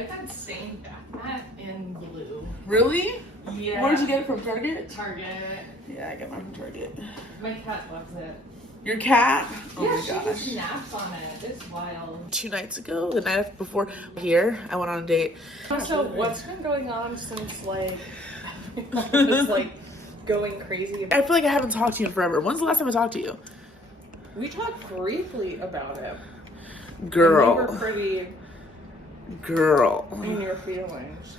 I've got the same backpack in blue. Really? Yeah. Where'd you get it from? Target? Target. Yeah, I got mine from Target. My cat loves it. Your cat? Oh yeah, my she gosh. just naps on it. It's wild. 2 nights ago, the night before here, I went on a date. So what's been going on since like I was like going crazy? I feel like I haven't talked to you in forever. When's the last time I talked to you? We talked briefly about it. Girl. And we were pretty Girl. in your feelings.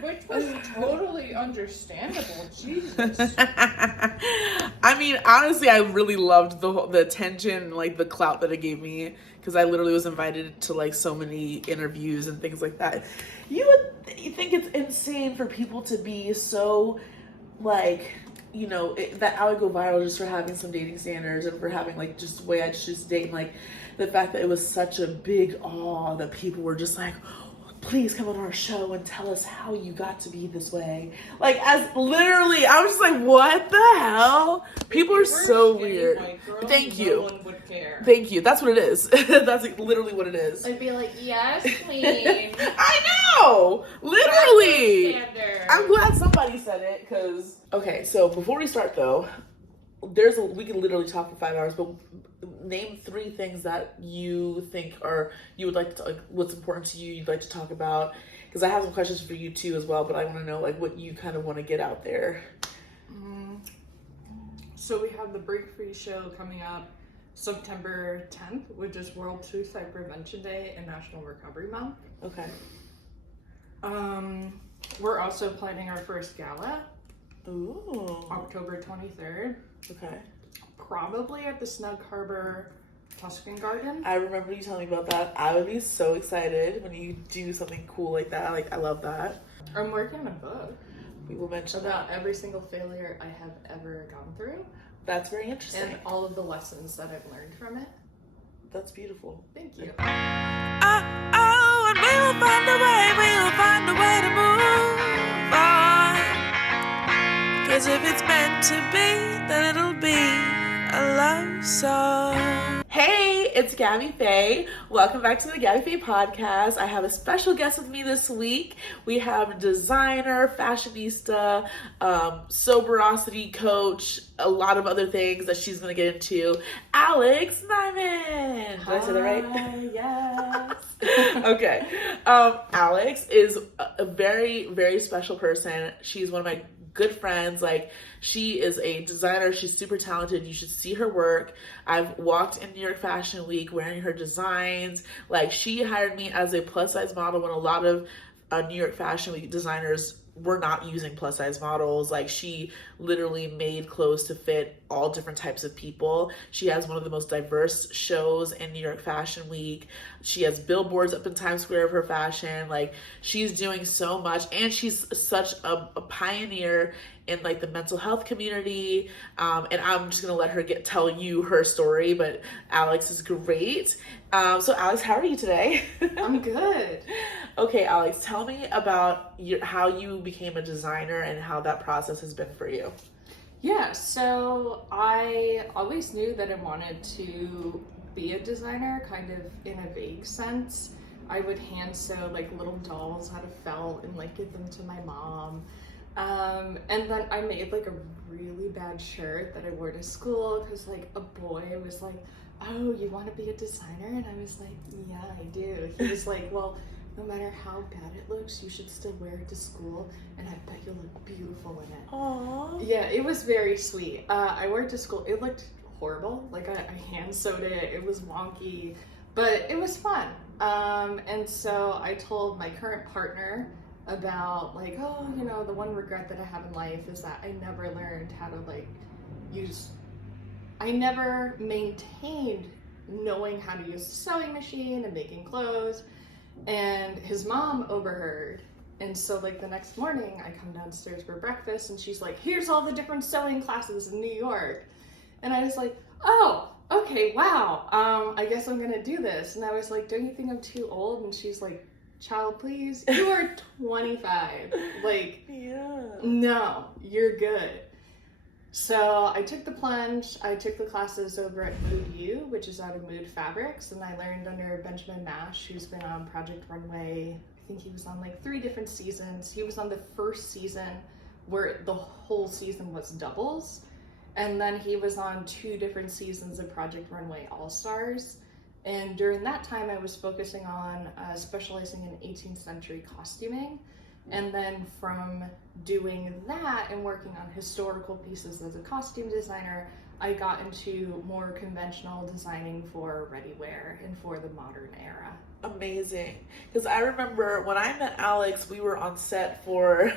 Which was totally understandable. Jesus. I mean, honestly, I really loved the attention, like the clout that it gave me, because I literally was invited to like so many interviews and things like that. You think it's insane for people to be so like, you know, that I would go viral just for having some dating standards and for having like just the way I choose to date, and like the fact that it was such a big awe that people were just like, please come on our show and tell us how you got to be this way. Like, as literally, I was just like, what the hell? People are so weird. Thank you. No one would care. Thank you. That's what it is. That's like literally what it is. I'd be like, yes, queen. I know! Literally! Standard. I'm glad somebody said it, because... Okay, so before we start, though, we can literally talk for 5 hours, but name 3 things that you think you would like to, like, what's important to you, you'd like to talk about, because I have some questions for you too as well, but I want to know like what you kind of want to get out there. So we have the Break Free show coming up September 10th, which is World Suicide Prevention Day and National Recovery Month. Okay. We're also planning our first gala. Ooh. October 23rd. Okay. Probably at the Snug Harbor Tuscan Garden. I remember you telling me about that. I would be so excited when you do something cool like that. Like, I love that. I'm working on a book. We will mention about that. every single failure I have ever gone through. That's very interesting. And all of the lessons that I've learned from it. That's beautiful. Thank you. And we will find a way to move on. 'Cause if it's meant to be, then it'll be a love song. Hey, it's Gabby Fe. Welcome back to the Gabby Fe podcast. I have a special guest with me this week. We have designer, fashionista, soberosity coach, a lot of other things that she's going to get into. Alex Nyman. Did I say that right? Yes. Okay. Alex is a very, very special person. She's one of my good friends. Like, she is a designer. She's super talented. You should see her work. I've walked in New York Fashion Week wearing her designs. Like, she hired me as a plus size model when a lot of New York Fashion Week designers were not using plus size models. Like, she literally made clothes to fit all different types of people. She has one of the most diverse shows in New York Fashion Week. She has billboards up in Times Square of her fashion. Like, she's doing so much, and she's such a pioneer in like the mental health community. And I'm just gonna let her tell you her story, but Alex is great. So Alex, how are you today? I'm good. Okay, Alex, tell me about how you became a designer and how that process has been for you. Yeah, so I always knew that I wanted to be a designer, kind of in a vague sense. I would hand sew like little dolls out of felt and like give them to my mom. And then I made like a really bad shirt that I wore to school because like a boy was like, oh, you want to be a designer? And I was like, yeah, I do. He was like, well, no matter how bad it looks, you should still wear it to school, and I bet you'll look beautiful in it. Aww. Yeah, it was very sweet. I wore it to school. It looked horrible. Like, I hand sewed it. It was wonky, but it was fun. And so I told my current partner about, like, oh, you know, the one regret that I have in life is that I never learned how to, like, I never maintained knowing how to use a sewing machine and making clothes. And his mom overheard, and so like the next morning I come downstairs for breakfast and she's like, here's all the different sewing classes in New York. And I was like, oh, okay, wow, I guess I'm gonna do this. And I was like, don't you think I'm too old? And she's like, child, please, you are 25. Like, yeah, no, you're good. So I took the plunge. I took the classes over at Mood U, which is out of Mood Fabrics, and I learned under Benjamin Mash, who's been on Project Runway. I think he was on like 3 different seasons. He was on the first season where the whole season was doubles, and then he was on 2 different seasons of Project Runway All-Stars. And during that time, I was focusing on specializing in 18th century costuming. And then from doing that and working on historical pieces as a costume designer, I got into more conventional designing for ready-wear and for the modern era. Amazing. Because I remember when I met Alex, we were on set for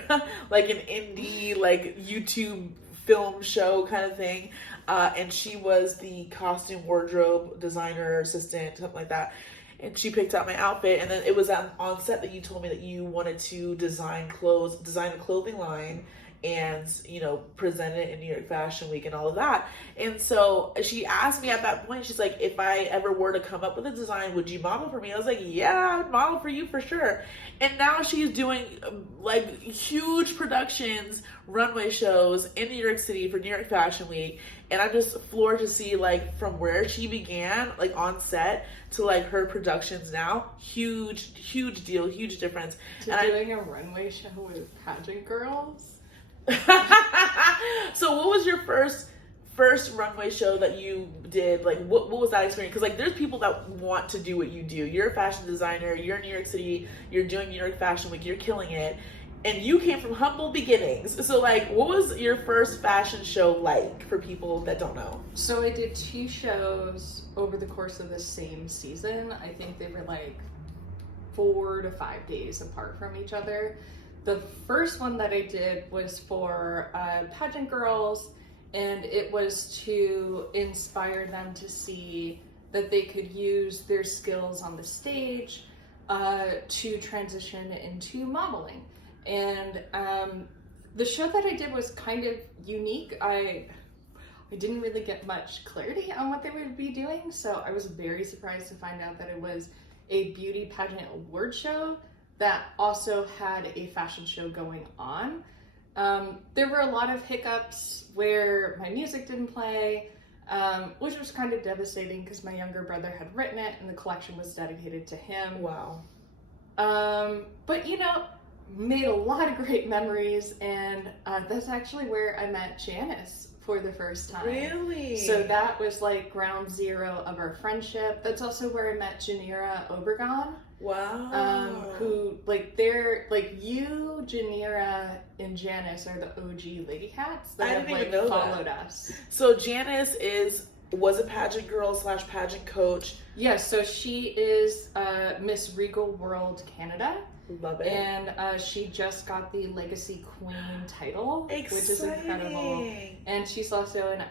like an indie, like YouTube film show kind of thing. And she was the costume wardrobe designer, assistant, something like that. And she picked out my outfit, and then it was on set that you told me that you wanted to design a clothing line, and present it in New York Fashion Week and all of that. And so she asked me at that point, she's like, if I ever were to come up with a design, would you model for me? I was like, yeah, I'd model for you for sure. And now she's doing like huge productions, runway shows in New York City for New York Fashion Week. And I'm just floored to see like from where she began, like on set, to like her productions now. Huge deal, huge difference. To doing a runway show with pageant girls. So what was your first runway show that you did? Like what was that experience? Because like there's people that want to do what you do. You're a fashion designer, you're in New York City, you're doing New York Fashion Week, you're killing it, and you came from humble beginnings. So like what was your first fashion show like for people that don't know? So I did 2 shows over the course of the same season. I think they were like 4 to 5 days apart from each other. The first one that I did was for pageant girls, and it was to inspire them to see that they could use their skills on the stage to transition into modeling. And the show that I did was kind of unique. I didn't really get much clarity on what they would be doing, so I was very surprised to find out that it was a beauty pageant award show that also had a fashion show going on. There were a lot of hiccups where my music didn't play, which was kind of devastating because my younger brother had written it and the collection was dedicated to him. Wow. But made a lot of great memories, and that's actually where I met Janice for the first time. Really? So that was like ground zero of our friendship. That's also where I met 𝐥𝐢𝐤𝐞. Wow. Who they're you, 𝐥𝐢𝐤, and Janice are the OG lady cats that have even know followed that. us. So Janice was a pageant girl / pageant coach. Yes, so she is Miss Regal World Canada. Love it. And she just got the Legacy Queen title, which is incredible. And she's also an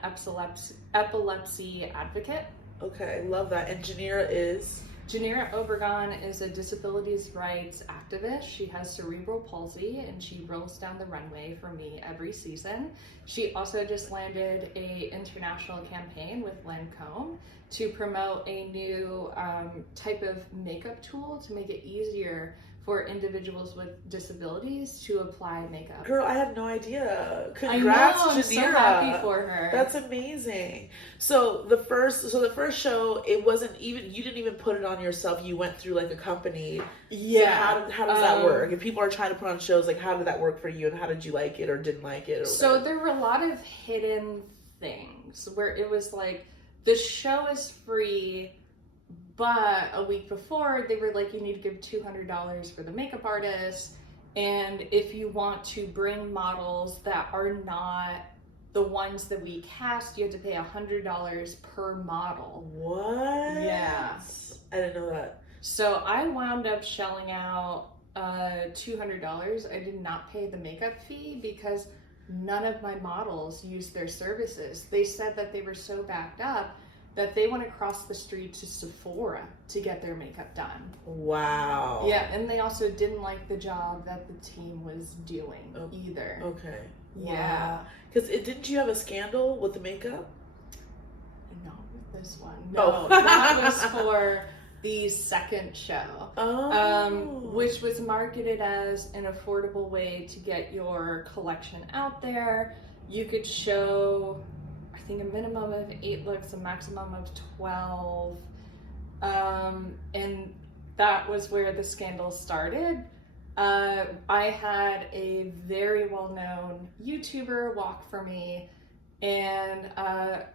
epilepsy advocate. Okay, love that. And 𝐥𝐢𝐤𝐞 is a disabilities rights activist. She has cerebral palsy, and she rolls down the runway for me every season. She also just landed a international campaign with Lancôme to promote a new type of makeup tool to make it easier for individuals with disabilities to apply makeup. Girl, I had no idea. Congrats, I know, I'm 𝐥𝐢𝐤. so happy for her. That's amazing. So the first show, it wasn't even, you didn't even put it on yourself. You went through like a company. Yeah. So how does that work? If people are trying to put on shows, like how did that work for you, and how did you like it or didn't like it? So there were a lot of hidden things where it was like, the show is free, but a week before, they were like, you need to give $200 for the makeup artist. And if you want to bring models that are not the ones that we cast, you have to pay $100 per model. What? Yeah. I didn't know that. So I wound up shelling out $200. I did not pay the makeup fee because none of my models used their services. They said that they were so backed up that they went across the street to Sephora to get their makeup done. Wow. Yeah, and they also didn't like the job that the team was doing either. Okay. Yeah. Because didn't you have a scandal with the makeup? Not with this one. No, that was for the second show. Which was marketed as an affordable way to get your collection out there. you could show, I think, a minimum of 8 looks, a maximum of 12. And that was where the scandal started. I had a very well-known YouTuber walk for me, and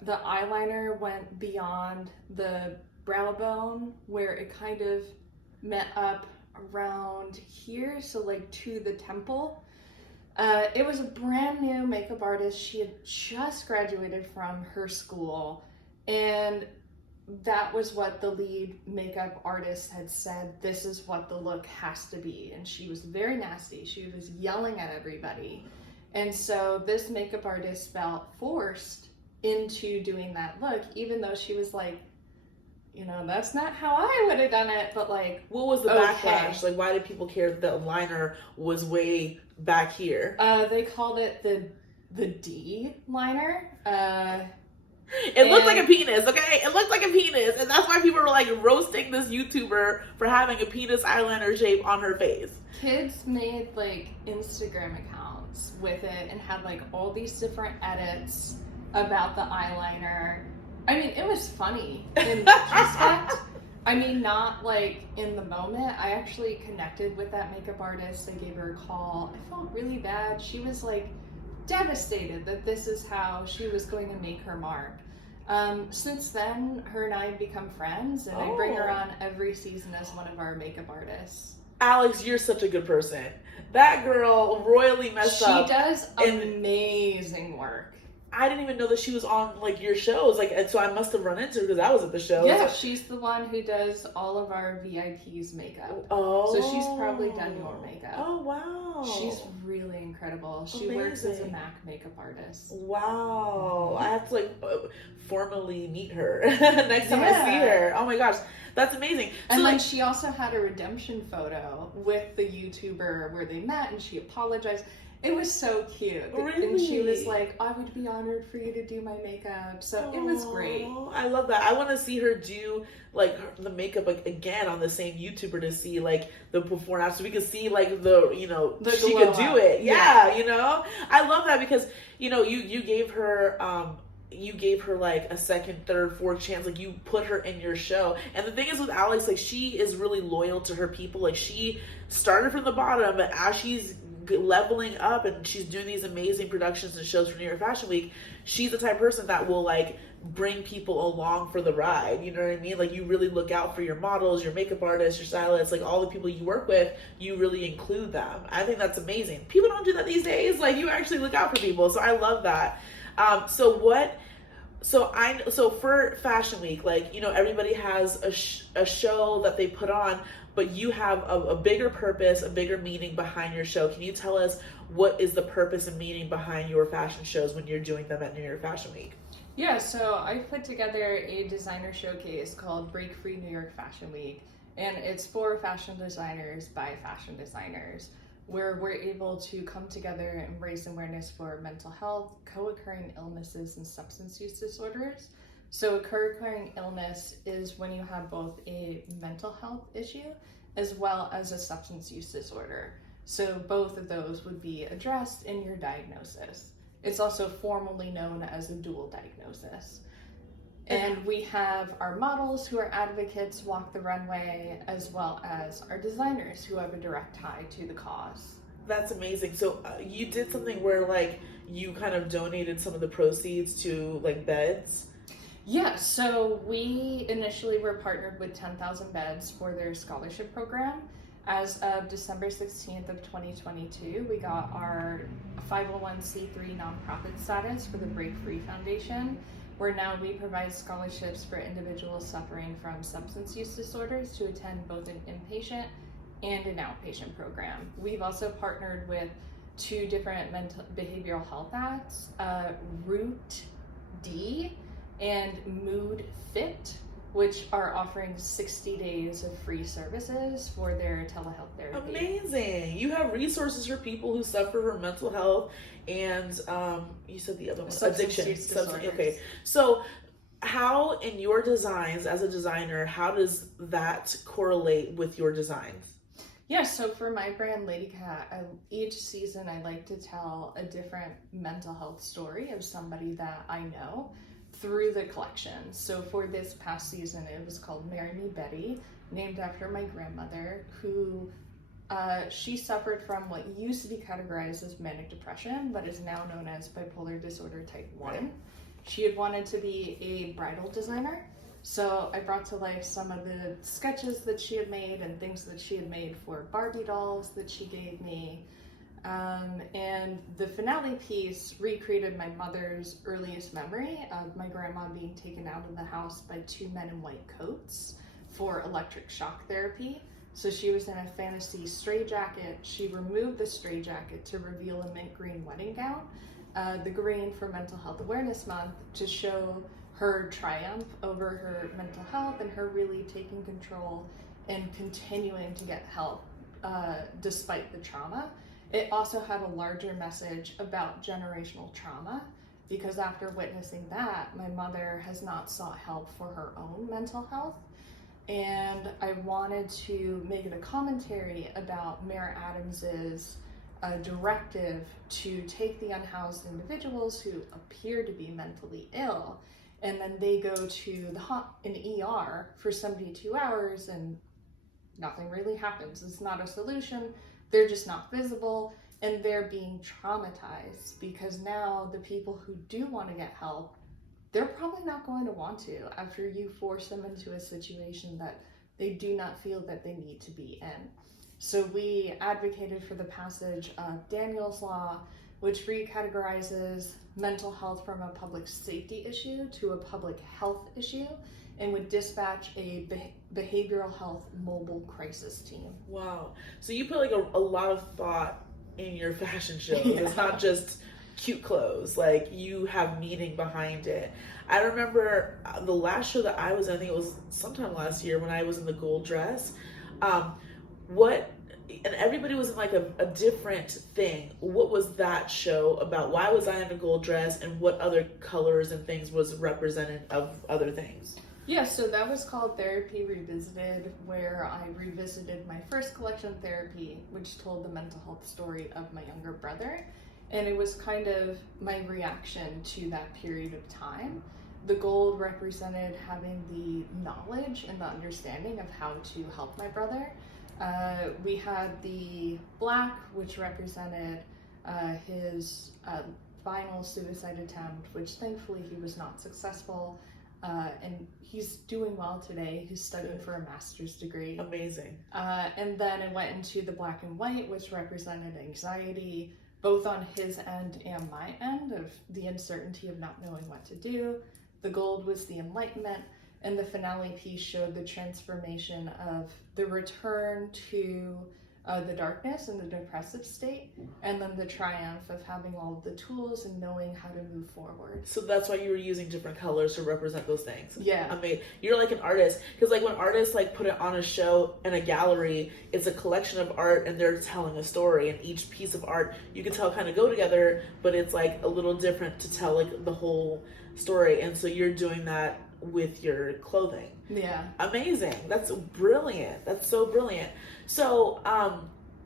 the eyeliner went beyond the brow bone, where it kind of met up around here, so like to the temple. It was a brand new makeup artist. She had just graduated from her school, and that was what the lead makeup artist had said, this is what the look has to be. And she was very nasty. She was yelling at everybody. And so this makeup artist felt forced into doing that look, even though she was like, you know, that's not how I would have done it, but like, what was the backlash? Like, why did people care that the liner was way back here? They called it the D liner. It looked like a penis, okay? It looked like a penis, and that's why people were like roasting this YouTuber for having a penis eyeliner shape on her face. Kids made like Instagram accounts with it and had like all these different edits about the eyeliner. I mean, it was funny in retrospect. I mean, not like in the moment. I actually connected with that makeup artist. I gave her a call. I felt really bad. She was like devastated that this is how she was going to make her mark. Since then, her and I have become friends, and I bring her on every season as one of our makeup artists. Alex, you're such a good person. That girl royally messed up. She does amazing work. I didn't even know that she was on like your shows, like, and so I must have run into her because I was at the show. Yeah, she's the one who does all of our VIPs makeup. Oh, so she's probably done your makeup. Oh wow, she's really incredible. She works as a MAC makeup artist. Wow, I have to like formally meet her next time I see her. Oh my gosh, that's amazing. And so, then she also had a redemption photo with the YouTuber where they met, and she apologized. It was so cute. Really? And she was like, I would be honored for you to do my makeup. So it was great. I love that. I want to see her do like the makeup again on the same YouTuber to see like the before and after. So we could see like the, you know, she could do it. Yeah, you know? I love that because, you know, you gave her like a second, third, fourth chance. Like you put her in your show. And the thing is with Alex, like she is really loyal to her people. Like she started from the bottom, but as she's leveling up and she's doing these amazing productions and shows for New York Fashion Week, she's the type of person that will like bring people along for the ride. You know what I mean? Like you really look out for your models, your makeup artists, your stylists, like all the people you work with, you really include them. I think that's amazing. People don't do that these days. Like you actually look out for people. So I love that. So for Fashion Week, like, you know, everybody has a show that they put on, but you have a bigger purpose, a bigger meaning behind your show. Can you tell us what is the purpose and meaning behind your fashion shows when you're doing them at New York Fashion Week? Yeah, so I put together a designer showcase called Break Free New York Fashion Week, and it's for fashion designers by fashion designers, where we're able to come together and raise awareness for mental health, co-occurring illnesses, and substance use disorders. So a co-occurring illness is when you have both a mental health issue as well as a substance use disorder. So both of those would be addressed in your diagnosis. It's also formally known as a dual diagnosis. And we have our models who are advocates walk the runway, as well as our designers who have a direct tie to the cause. That's amazing. So you did something where like you kind of donated some of the proceeds to like beds. Yeah, so we initially were partnered with 10,000 Beds for their scholarship program. As of December 16th of 2022, we got our 501c3 nonprofit status for the Break Free Foundation, where now we provide scholarships for individuals suffering from substance use disorders to attend both an inpatient and an outpatient program. We've also partnered with 2 different behavioral health acts, Root D and Mood Fit, which are offering 60 days of free services for their telehealth therapy. Amazing. You have resources for people who suffer from mental health and you said the other one, addiction. Okay. So how in your designs as a designer, how does that correlate with your designs? Yeah, so for my brand Lady Cat, each season I like to tell a different mental health story of somebody that I know through the collection. So for this past season, it was called Marry Me Betty, named after my grandmother, who she suffered from what used to be categorized as manic depression, but is now known as bipolar disorder type 1. Right. She had wanted to be a bridal designer. So I brought to life some of the sketches that she had made and things that she had made for Barbie dolls that she gave me. And the finale piece recreated my mother's earliest memory of my grandma being taken out of the house by two men in white coats for electric shock therapy. So she was in a fantasy straitjacket. She removed the straitjacket to reveal a mint green wedding gown, the green for Mental Health Awareness Month, to show her triumph over her mental health and her really taking control and continuing to get help despite the trauma. It also had a larger message about generational trauma, because after witnessing that, my mother has not sought help for her own mental health. And I wanted to make it a commentary about Mayor Adams's directive to take the unhoused individuals who appear to be mentally ill, and then they go to an ER for 72 hours and nothing really happens. It's not a solution. They're just not visible, and they're being traumatized because now the people who do want to get help, they're probably not going to want to after you force them into a situation that they do not feel that they need to be in. So we advocated for the passage of Daniel's Law, which recategorizes mental health from a public safety issue to a public health issue, and would dispatch a behavioral health mobile crisis team. Wow. So you put like a lot of thought in your fashion shows. Yeah. It's not just cute clothes, like you have meaning behind it. I remember the last show that I was in, I think it was sometime last year, when I was in the gold dress. And everybody was in like a different thing. What was that show about? Why was I in a gold dress, and what other colors and things was represented of other things? Yeah, so that was called Therapy Revisited, where I revisited my first collection, Therapy, which told the mental health story of my younger brother. And it was kind of my reaction to that period of time. The gold represented having the knowledge and the understanding of how to help my brother. We had the black, which represented his final suicide attempt, which thankfully he was not successful. And he's doing well today. He's studying for a master's degree. Amazing. And then it went into the black and white, which represented anxiety, both on his end and my end, of the uncertainty of not knowing what to do. The gold was the enlightenment, and the finale piece showed the transformation of the return to the darkness and the depressive state, and then the triumph of having all of the tools and knowing how to move forward. So that's why you were using different colors to represent those things. Yeah. I mean, you're like an artist, because like when artists like put it on a show in a gallery, it's a collection of art and they're telling a story, and each piece of art you can tell kind of go together, but it's like a little different to tell like the whole story. And so you're doing that with your clothing. Yeah. Amazing. That's brilliant. That's so brilliant. So,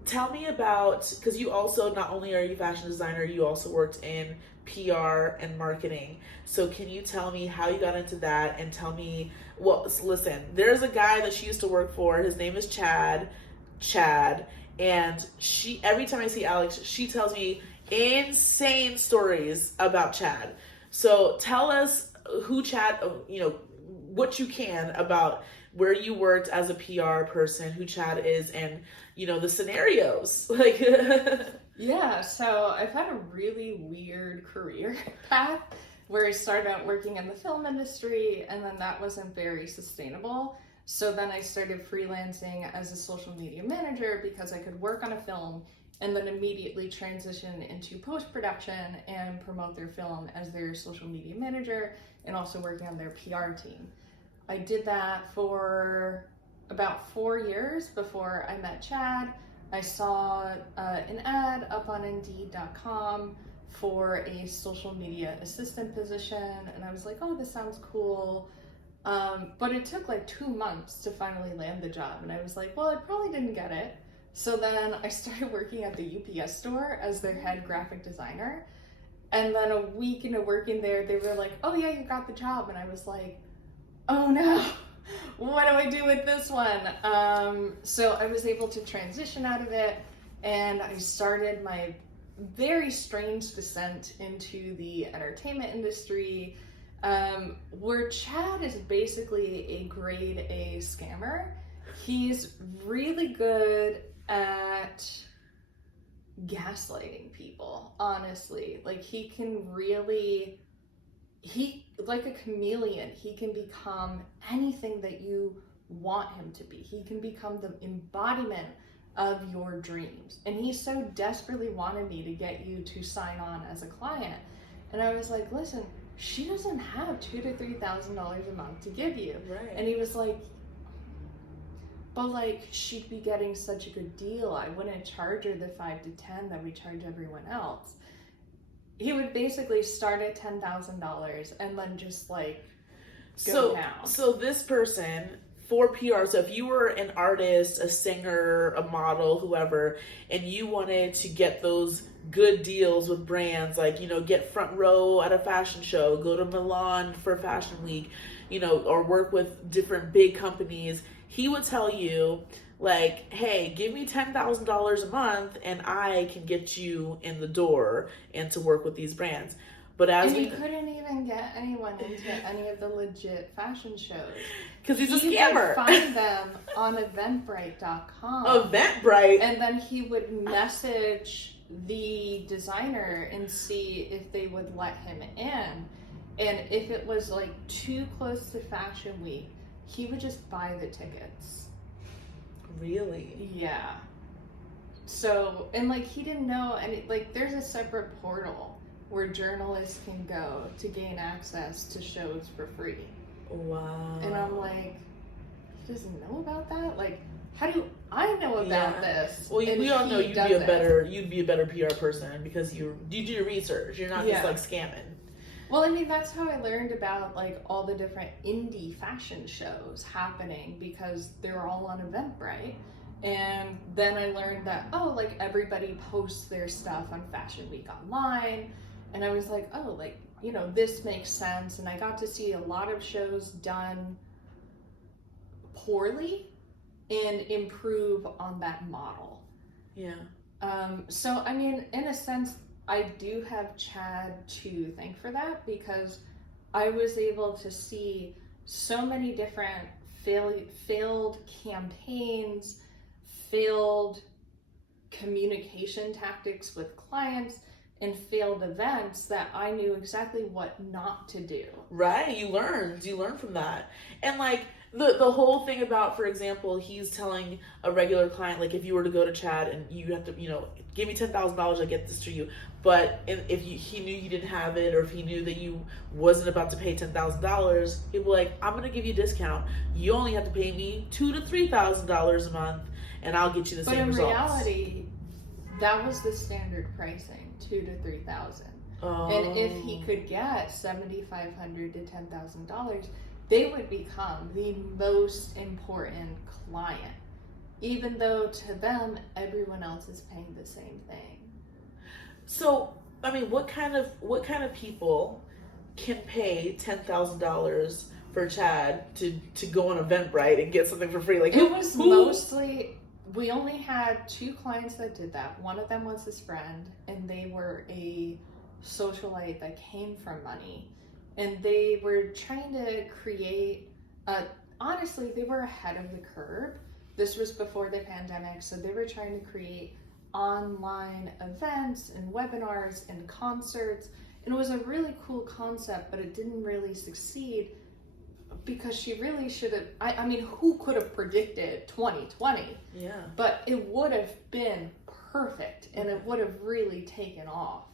tell me about, because you also, not only are you a fashion designer, you also worked in PR and marketing. So can you tell me how you got into that, and tell me, well, listen, there's a guy that she used to work for. His name is Chad, and every time I see Alex, she tells me insane stories about Chad. So tell us who Chad, what you can about where you worked as a PR person, who Chad is, and the scenarios. Like Yeah, so I've had a really weird career path where I started out working in the film industry, and then that wasn't very sustainable. So then I started freelancing as a social media manager because I could work on a film and then immediately transition into post-production and promote their film as their social media manager, and also working on their PR team. I did that for about 4 years before I met Chad. I saw an ad up on Indeed.com for a social media assistant position, and I was like, oh, this sounds cool. But it took like 2 months to finally land the job, and I was like, well, I probably didn't get it, So then I started working at the UPS store as their head graphic designer. And then a week into working there, they were like, oh yeah, you got the job. And I was like, oh no, what do I do with this one? So I was able to transition out of it, and I started my very strange descent into the entertainment industry, where Chad is basically a grade A scammer. He's really good at gaslighting people, honestly. Like, he can really, like a chameleon, he can become anything that you want him to be. He can become the embodiment of your dreams. And he so desperately wanted me to get you to sign on as a client. And I was like, listen, she doesn't have $2,000 to $3,000 a month to give you. Right. And he was like, but like, she'd be getting such a good deal. I wouldn't charge her the 5 to 10 that we charge everyone else. He would basically start at $10,000 and then just like go down. So this person for PR, so if you were an artist, a singer, a model, whoever, and you wanted to get those good deals with brands, like, you know, get front row at a fashion show, go to Milan for Fashion Week, you know, or work with different big companies, he would tell you, like, hey, give me $10,000 a month and I can get you in the door and to work with these brands. But as and you couldn't even get anyone into any of the legit fashion shows. Because he's a scammer. He would find them on Eventbrite.com. Eventbrite? And then he would message the designer and see if they would let him in. And if it was like too close to Fashion Week, he would just buy the tickets. Really? Yeah. So, and like, he didn't know, and like, there's a separate portal where journalists can go to gain access to shows for free. Wow. And I'm like, he doesn't know about that? Like, how do I know about this? Well, we all know you'd be a better PR person because you do your research. You're not just like scamming. Well, I mean, that's how I learned about like all the different indie fashion shows happening, because they were all on Eventbrite. And then I learned that, oh, like, everybody posts their stuff on Fashion Week online. And I was like, oh, like, you know, this makes sense. And I got to see a lot of shows done poorly and improve on that model. Yeah. So, I mean, in a sense, I do have Chad to thank for that, because I was able to see so many different failed campaigns, failed communication tactics with clients, and failed events that I knew exactly what not to do. Right, you learn from that. And like the whole thing about, for example, he's telling a regular client, like, if you were to go to Chad and you have to, you know, give me $10,000, I'll get this to you. But if he knew you didn't have it, or if he knew that you wasn't about to pay $10,000, he'd be like, I'm gonna give you a discount. You only have to pay me $2,000 to $3,000 a month, and I'll get you the same results. But in reality, that was the standard pricing, $2,000 to $3,000. Oh. And if he could get $7,500 to $10,000, they would become the most important client, even though to them everyone else is paying the same thing. So, I mean, what kind of people can pay $10,000 for Chad to go on Eventbrite and get something for free? Like, it was mostly, we only had 2 clients that did that. One of them was his friend, and they were a socialite that came from money. And they were trying to create, honestly, they were ahead of the curve. This was before the pandemic, so they were trying to create online events and webinars and concerts. And it was a really cool concept, but it didn't really succeed, because she really should have, I mean, who could have predicted 2020? Yeah. But it would have been perfect, and it would have really taken off.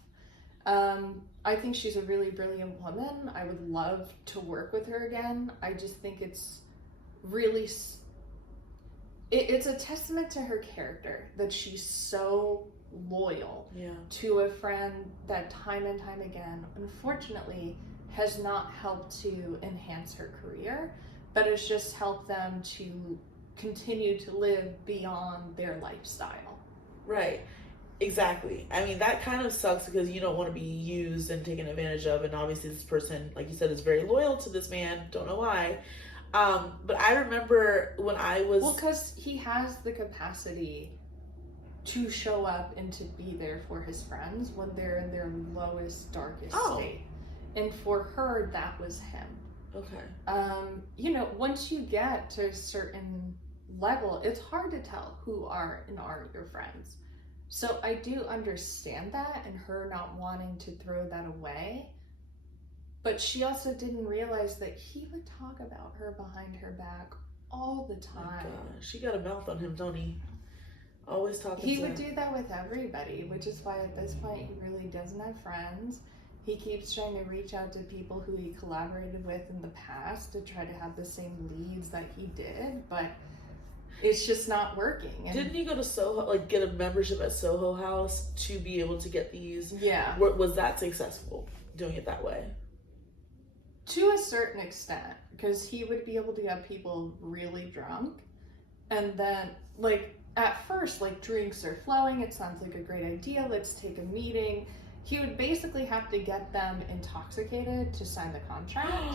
I think she's a really brilliant woman. I would love to work with her again. I just think it's really, it's a testament to her character that she's so loyal to a friend that time and time again, unfortunately, has not helped to enhance her career, but has just helped them to continue to live beyond their lifestyle. Right. Exactly. I mean, that kind of sucks because you don't want to be used and taken advantage of. And obviously this person, like you said, is very loyal to this man. Don't know why. But I remember when I was... Well, because he has the capacity to show up and to be there for his friends when they're in their lowest, darkest state. And for her, that was him. Okay. You know, once you get to a certain level, it's hard to tell who are and aren't your friends. So I do understand that and her not wanting to throw that away. But she also didn't realize that he would talk about her behind her back all the time. Oh, she got a mouth on him, don't he? Always talking He to would him. do that with everybody, which is why at this point he really doesn't have friends. He keeps trying to reach out to people who he collaborated with in the past to try to have the same leads that he did, but it's just not working. And didn't he go to Soho, like get a membership at Soho House to be able to get these? Yeah. Was that successful, doing it that way? To a certain extent, because he would be able to get people really drunk, and then, like, at first, like, drinks are flowing, it sounds like a great idea, let's take a meeting. He would basically have to get them intoxicated to sign the contract,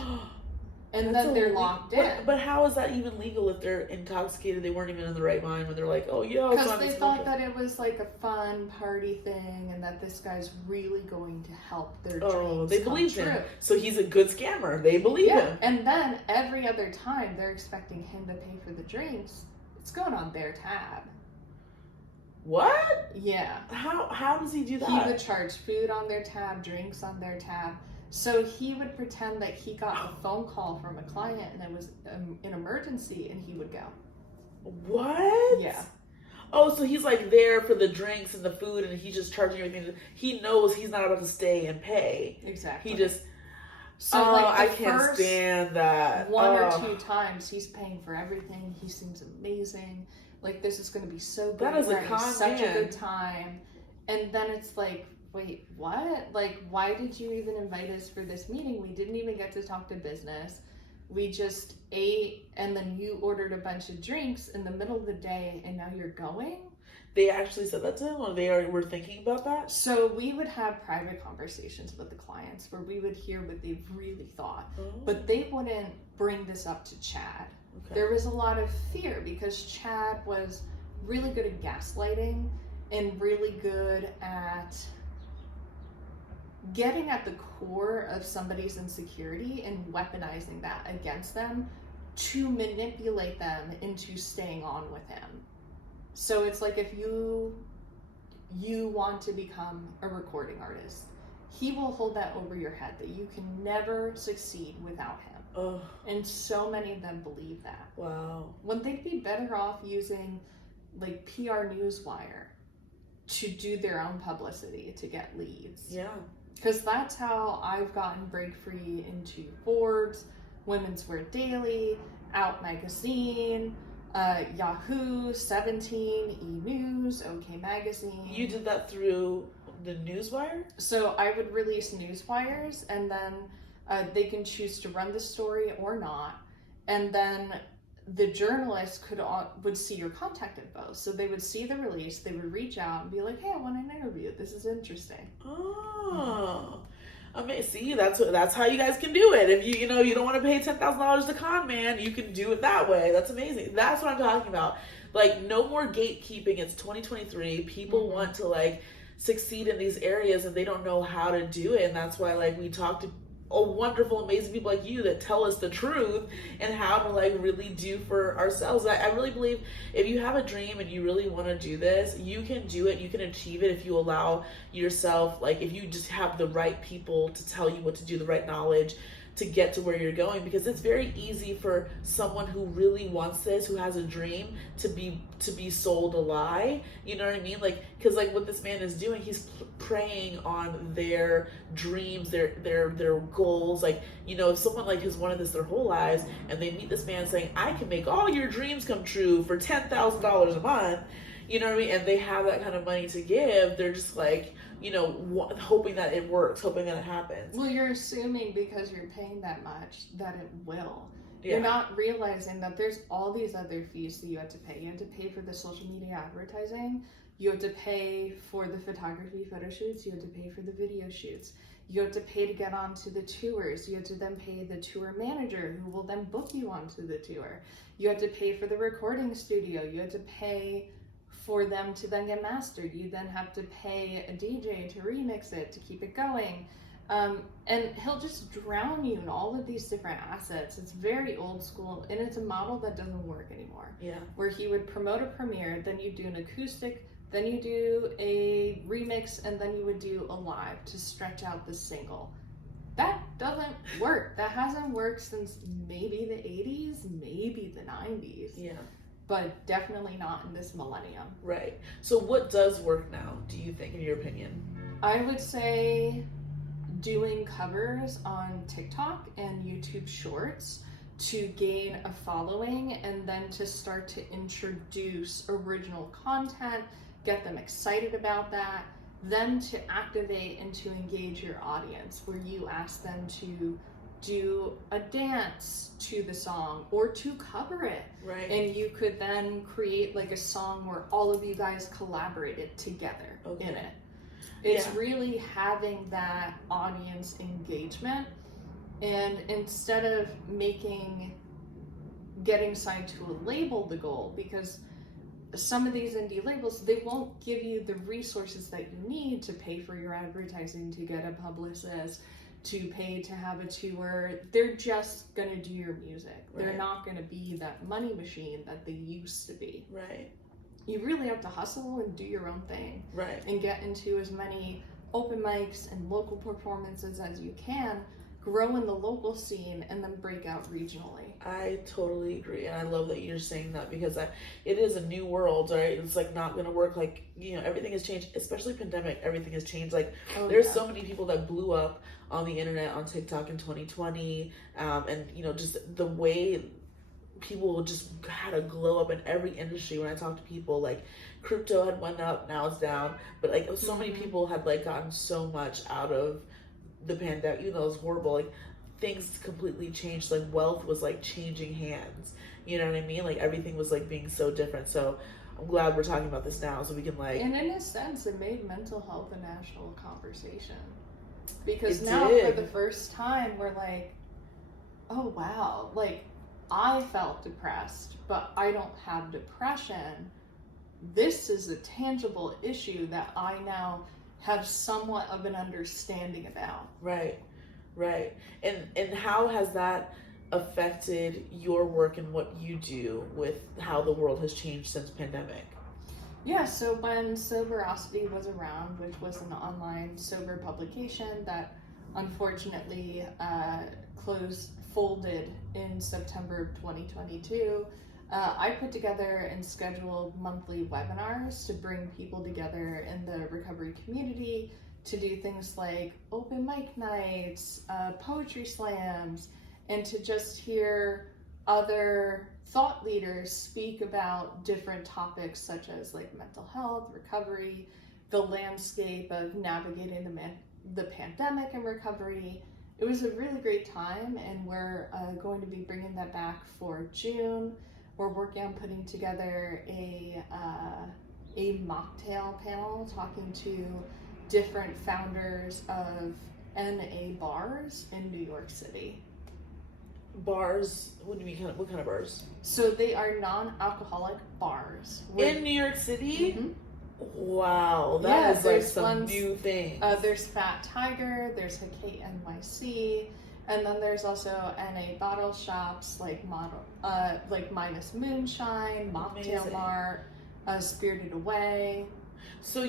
and then they're locked in. But how is that even legal if they're intoxicated? They weren't even in the right mind when they're like, oh, yeah, because they thought that it was like a fun party thing and that this guy's really going to help their dreams. Oh, they believed true. him. So he's a good scammer. They believe him. And then every other time they're expecting him to pay for the drinks, it's going on their tab. What? Yeah. How does he do that? He would charge food on their tab, drinks on their tab. So he would pretend that he got a phone call from a client and it was an emergency, and he would go. What? Yeah. Oh, so he's like there for the drinks and the food, and he's just charging everything. He knows he's not about to stay and pay. Exactly. He just... So I can't stand that. One or two times he's paying for everything. He seems amazing. Like, this is going to be so good. That is We're a con having such man. a good time. And then it's like, wait, what? Like, why did you even invite us for this meeting? We didn't even get to talk to business. We just ate, and then you ordered a bunch of drinks in the middle of the day, and now you're going? They actually said that to him, or they were thinking about that? So we would have private conversations with the clients where we would hear what they really thought. Oh. But they wouldn't bring this up to Chad. Okay. There was a lot of fear because Chad was really good at gaslighting and really good at getting at the core of somebody's insecurity and weaponizing that against them to manipulate them into staying on with him. So it's like if you want to become a recording artist, he will hold that over your head that you can never succeed without him. Oh. And so many of them believe that. Wow. When they'd be better off using like PR Newswire to do their own publicity to get leads. Yeah. Because that's how I've gotten Break Free into Forbes, Women's Wear Daily, Out Magazine, Yahoo, 17, E-News, OK Magazine. You did that through the Newswire? So I would release newswires, and then they can choose to run the story or not. And then the journalist would see your contact info. So they would see the release, they would reach out and be like, hey, I want an interview. This is interesting. Oh. I mean, see, that's how you guys can do it. If you don't want to pay $10,000 to con man, you can do it that way. That's amazing. That's what I'm talking about. Like, no more gatekeeping. It's 2023. People want to like succeed in these areas and they don't know how to do it. And that's why like we talk to wonderful, amazing people like you that tell us the truth and how to like really do for ourselves. I really believe if you have a dream and you really want to do this, you can do it, you can achieve it if you allow yourself, like if you just have the right people to tell you what to do, the right knowledge to get to where you're going. Because it's very easy for someone who really wants this, who has a dream, to be sold a lie. You know what I mean? Like, because like what this man is doing, he's preying on their dreams, their goals. Like, if someone like has wanted this their whole lives and they meet this man saying, I can make all your dreams come true for $10,000 a month, you know what I mean? And they have that kind of money to give. They're just like, hoping that it works, hoping that it happens. Well, you're assuming because you're paying that much that it will. Yeah. You're not realizing that there's all these other fees that you have to pay. You have to pay for the social media advertising. You have to pay for the photography photo shoots. You have to pay for the video shoots. You have to pay to get onto the tours. You have to then pay the tour manager who will then book you onto the tour. You have to pay for the recording studio. You have to pay for them to then get mastered. You then have to pay a DJ to remix it, to keep it going. And he'll just drown you in all of these different assets. It's very old school, and it's a model that doesn't work anymore. Yeah. Where he would promote a premiere, then you do an acoustic, then you do a remix, and then you would do a live to stretch out the single. That doesn't work. That hasn't worked since maybe the 80s, maybe the 90s. Yeah. But definitely not in this millennium. Right. So what does work now, do you think, in your opinion? I would say doing covers on TikTok and YouTube Shorts to gain a following, and then to start to introduce original content, get them excited about that, then to activate and to engage your audience, where you ask them to do a dance to the song or to cover it. Right. And you could then create like a song where all of you guys collaborated together in it. It's really having that audience engagement, and instead of getting signed to a label the goal, because some of these indie labels, they won't give you the resources that you need to pay for your advertising, to get a publicist, to pay to have a tour. They're just gonna do your music. Right. They're not gonna be that money machine that they used to be. Right. You really have to hustle and do your own thing. Right. And get into as many open mics and local performances as you can, grow in the local scene, and then break out regionally. I totally agree, and I love that you're saying that, because it is a new world, right? It's like not gonna work. Like, you know, everything has changed, especially pandemic. Everything has changed. Like, there's so many people that blew up on the internet, on TikTok in 2020, and you know, just the way people just had a glow up in every industry. When I talk to people, like, crypto had went up, now it's down, but like so many people had like gotten so much out of the pandemic, even though it was horrible. Like, things completely changed. Like, wealth was like changing hands, you know what I mean? Like, everything was like being so different. So I'm glad we're talking about this now, so we can like, and in a sense it made mental health a national conversation, because It now did. for the first time we're like, oh wow, like I felt depressed, but I don't have depression. This is a tangible issue that I now have somewhat of an understanding about. Right. And how has that affected your work and what you do with how the world has changed since pandemic? Yeah, so when Soberosity was around, which was an online sober publication that unfortunately folded in September of 2022, I put together and scheduled monthly webinars to bring people together in the recovery community to do things like open mic nights, poetry slams, and to just hear other thought leaders speak about different topics such as like mental health, recovery, the landscape of navigating the pandemic and recovery. It was a really great time, and we're going to be bringing that back for June. We're working on putting together a mocktail panel, talking to different founders of NA bars in New York City. Bars? What do you mean? What kind of bars? So they are non-alcoholic bars. In New York City? Mm-hmm. Wow, that is like some ones, new thing. There's Fat Tiger, there's 𝐥𝐤𝐤𝐿, and then there's also NA bottle shops like Minus Moonshine, Mocktail Mart, Spirited Away. So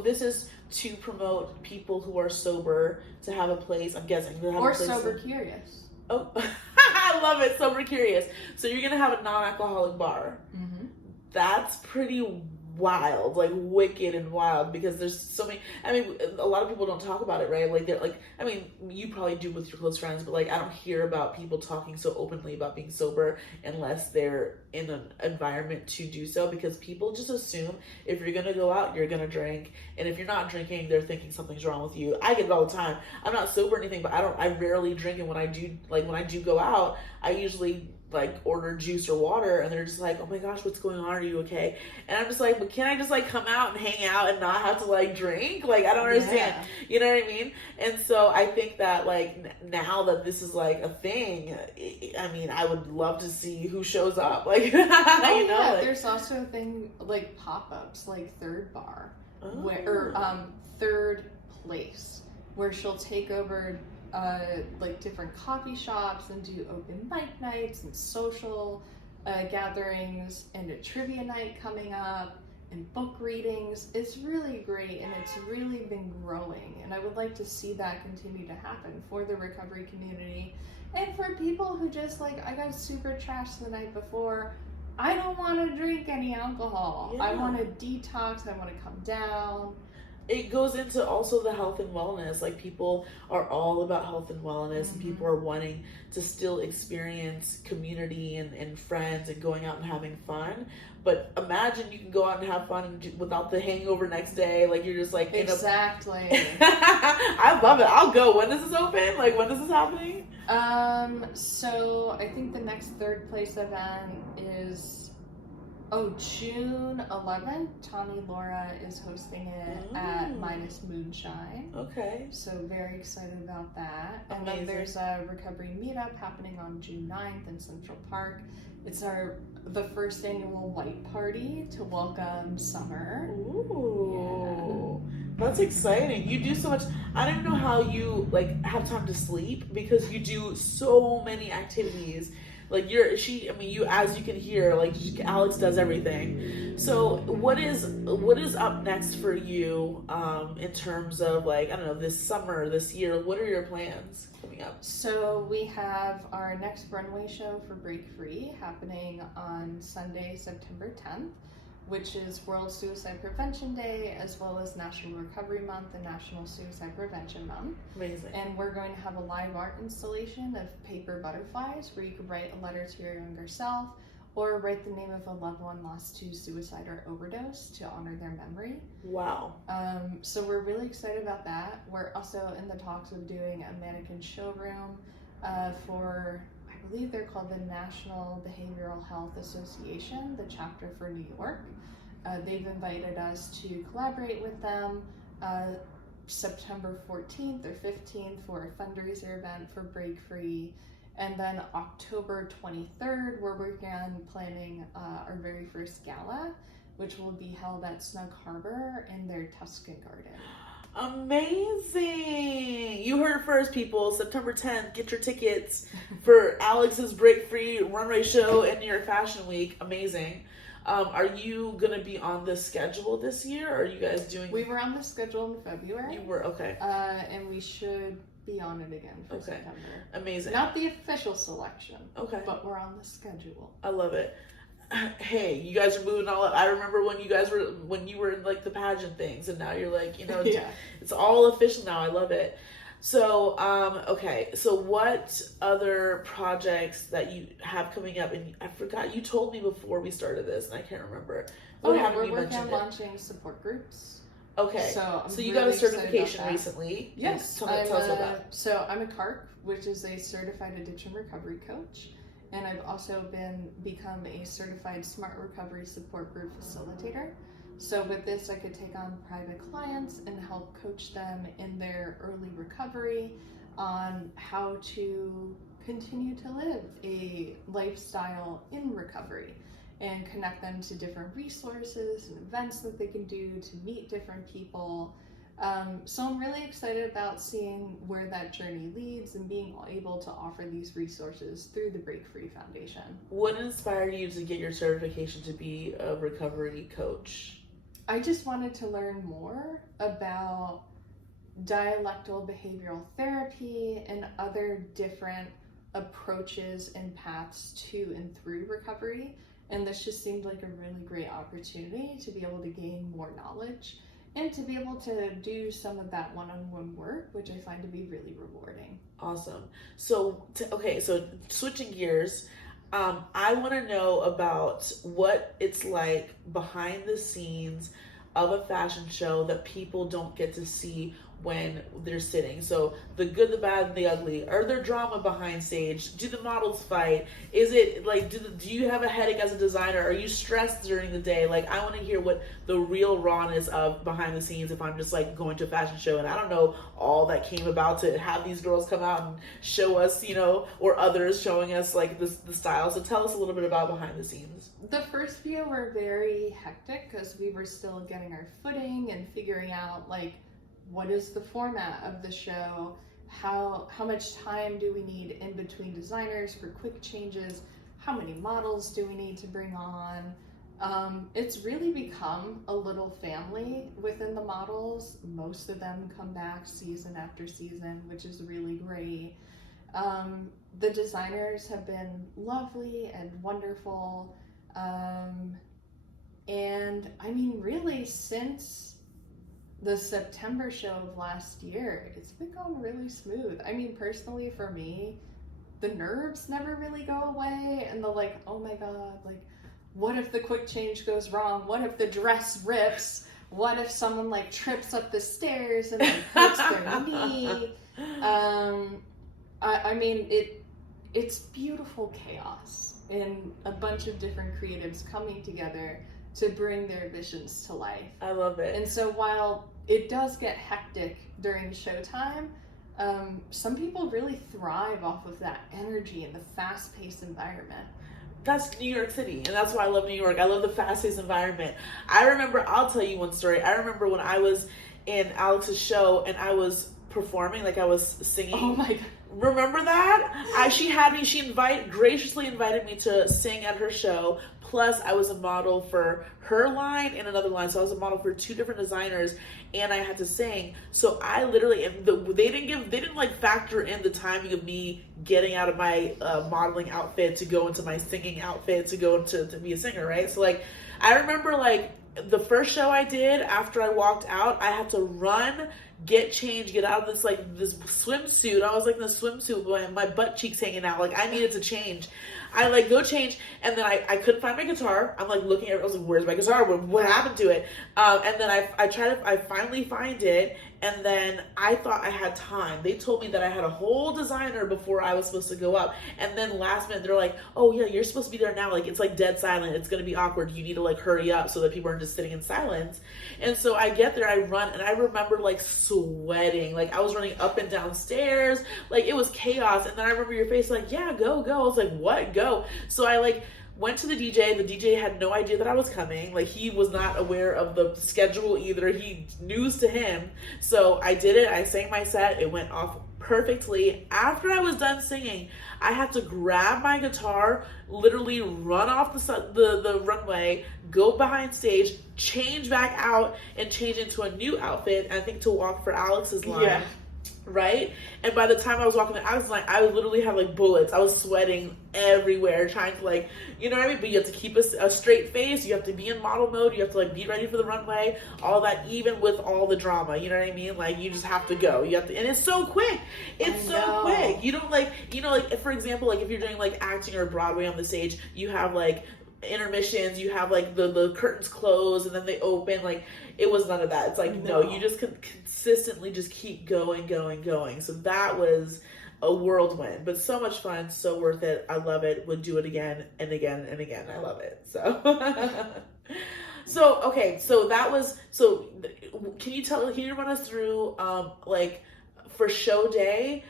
this is to promote people who are sober to have a place, I'm guessing. Or sober curious. Oh, I love it, sober curious. So you're gonna have a non-alcoholic bar. Mm-hmm. That's pretty wild, like wicked and wild, because there's so many. I mean, a lot of people don't talk about it, right? Like they're like, I mean, you probably do with your close friends, but like I don't hear about people talking so openly about being sober unless they're in an environment to do so, because people just assume if you're gonna go out, you're gonna drink, and if you're not drinking, they're thinking something's wrong with you. I get it all the time. I'm not sober or anything, but I rarely drink, and when I do go out, I usually like order juice or water, and they're just like, oh my gosh, what's going on, are you okay? And I'm just like, but can I just like come out and hang out and not have to like drink? Like, I don't understand. You know what I mean? And so I think that like now that this is like a thing, I mean, I would love to see who shows up, like you know, like, there's also a thing like pop-ups, like Third Bar, Third Place, where she'll take over like different coffee shops and do open mic nights and social gatherings, and a trivia night coming up and book readings. It's really great, and it's really been growing, and I would like to see that continue to happen for the recovery community and for people who just like, I got super trashed the night before, I don't want to drink any alcohol. I want to detox, I want to come down. It goes into also the health and wellness. Like, people are all about health and wellness, and people are wanting to still experience community and friends and going out and having fun. But imagine you can go out and have fun without the hangover next day. Like, you're just like, exactly. I love it. I'll go. When is this open? Like, when is this happening? So I think the next Third Place event is June 11th. Tommy Laura is hosting it at Minus Moonshine. Okay. So very excited about that. Amazing. And then there's a recovery meetup happening on June 9th in Central Park. It's the first annual white party to welcome summer. Ooh. Yeah. That's exciting. You do so much. I don't even know how you like have time to sleep, because you do so many activities. Like, you, as you can hear, like, Alex does everything. So what is up next for you in terms of, like, I don't know, this summer, this year? What are your plans coming up? So we have our next runway show for Break Free happening on Sunday, September 10th, which is World Suicide Prevention Day, as well as National Recovery Month and National Suicide Prevention Month. Amazing. And we're going to have a live art installation of paper butterflies, where you could write a letter to your younger self, or write the name of a loved one lost to suicide or overdose to honor their memory. Wow. So we're really excited about that. We're also in the talks of doing a mannequin showroom for, I believe they're called the National Behavioral Health Association, the chapter for New York. They've invited us to collaborate with them September 14th or 15th for a fundraiser event for Break Free. And then October 23rd, we're working on planning our very first gala, which will be held at Snug Harbor in their Tuscan garden. Amazing! You heard it first, people. September 10th, get your tickets for Alex's Break Free runway show in New York Fashion Week. Amazing. Are you going to be on the schedule this year, or are you guys doing... We were on the schedule in February. You were, okay. And we should be on it again for September. Amazing. Not the official selection. Okay. But we're on the schedule. I love it. Hey, you guys are moving all up. I remember when you were in like the pageant things, and now you're like, it's all official now. I love it. So, okay. So what other projects that you have coming up? And I forgot, you told me before we started this, and I can't remember. We're working on launching support groups. Okay. So you really got a certification recently. Yes. Tell us about that. So I'm a CARC, which is a certified addiction recovery coach. And I've also become a certified smart recovery support group facilitator. So with this, I could take on private clients and help coach them in their early recovery on how to continue to live a lifestyle in recovery, and connect them to different resources and events that they can do to meet different people. So I'm really excited about seeing where that journey leads and being able to offer these resources through the Break Free Foundation. What inspired you to get your certification to be a recovery coach? I just wanted to learn more about dialectal behavioral therapy and other different approaches and paths to and through recovery, And this just seemed like a really great opportunity to be able to gain more knowledge and to be able to do some of that one-on-one work, which I find to be really rewarding. Awesome. So, so switching gears, I want to know about what it's like behind the scenes of a fashion show that people don't get to see when they're sitting. So the good, the bad, and the ugly. Are there drama behind stage? Do the models fight? Is it like, do you have a headache as a designer? Are you stressed during the day? Like, I want to hear what the real rawness of behind the scenes if I'm just like going to a fashion show and I don't know all that came about to have these girls come out and show us, you know, or others showing us like the style. So tell us a little bit about behind the scenes. The first few were very hectic because we were still getting our footing and figuring out like, what is the format of the show? How much time do we need in between designers for quick changes? How many models do we need to bring on? It's really become a little family within the models. Most of them come back season after season, which is really great. The designers have been lovely and wonderful. And I mean, really, since the September show of last year, it's been going really smooth. I mean, personally for me, the nerves never really go away, and the like, oh my god, like, what if the quick change goes wrong? What if the dress rips? What if someone like trips up the stairs and like hurts their knee? I mean, it's beautiful chaos and a bunch of different creatives coming together to bring their visions to life. I love it. And so while it does get hectic during showtime, some people really thrive off of that energy and the fast-paced environment. That's New York City, and that's why I love New York. I love the fast-paced environment. I remember, I'll tell you one story. I remember when I was in Alex's show and I was performing, like I was singing. Oh my god. Remember that? She graciously invited me to sing at her show. Plus, I was a model for her line and another line. So I was a model for two different designers, and I had to sing. So I literally, they didn't like factor in the timing of me getting out of my modeling outfit to go into my singing outfit to go to be a singer, right? So like, I remember like the first show I did after I walked out, I had to run, get changed, get out of this swimsuit. I was like in a swimsuit with my butt cheeks hanging out. Like I needed to change. I like go change, and then I couldn't find my guitar. I'm like looking at it. I was like, "Where's my guitar? What happened to it?" And then I finally find it, and then I thought I had time. They told me that I had a whole designer before I was supposed to go up, and then last minute they're like, "Oh yeah, you're supposed to be there now. Like it's like dead silent. It's gonna be awkward. You need to like hurry up so that people aren't just sitting in silence." And so I get there, I run, and I remember like sweating. Like I was running up and down stairs. Like it was chaos. And then I remember your face like, "Yeah, go." I was like, "What? Go." So I like went to the DJ. The DJ had no idea that I was coming. Like he was not aware of the schedule either. News to him. So I did it. I sang my set. It went off perfectly. After I was done singing, I had to grab my guitar, literally run off the runway, go behind stage, change back out, and change into a new outfit, I think to walk for Alex's line. Yeah. Right? And by the time I was walking to Alex's line, I literally had like bullets. I was sweating everywhere trying to like, you know what I mean? But you have to keep a straight face. You have to be in model mode. You have to like be ready for the runway, all that, even with all the drama. You know what I mean? Like you just have to go. You have to, and it's so quick. It's so quick. You don't like, you know, like for example, like if you're doing like acting or Broadway on the stage, you have like intermissions, you have like the curtains close and then they open. Like it was none of that. It's like no, you just consistently just keep going. So that was a whirlwind, but so much fun, so worth it. I love it. Would do it again and again and again. I love it. So okay, so that was, so can you run us through like for show day,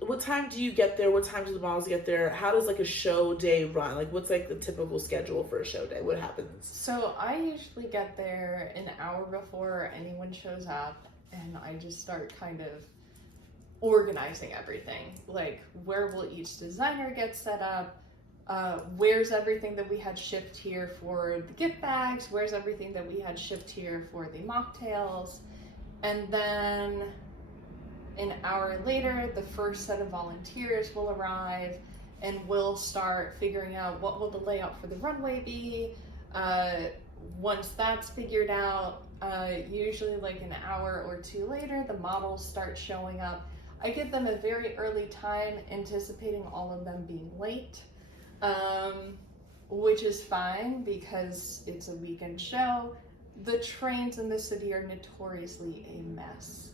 what time do you get there? What time do the models get there? How does like a show day run? Like what's like the typical schedule for a show day? What happens? So I usually get there an hour before anyone shows up, and I just start kind of organizing everything. Like where will each designer get set up? Where's everything that we had shipped here for the gift bags? Where's everything that we had shipped here for the mocktails? And then an hour later, the first set of volunteers will arrive, and we'll start figuring out what will the layout for the runway be. Once that's figured out, usually like an hour or two later, the models start showing up. I give them a very early time, anticipating all of them being late, which is fine because it's a weekend show. The trains in the city are notoriously a mess.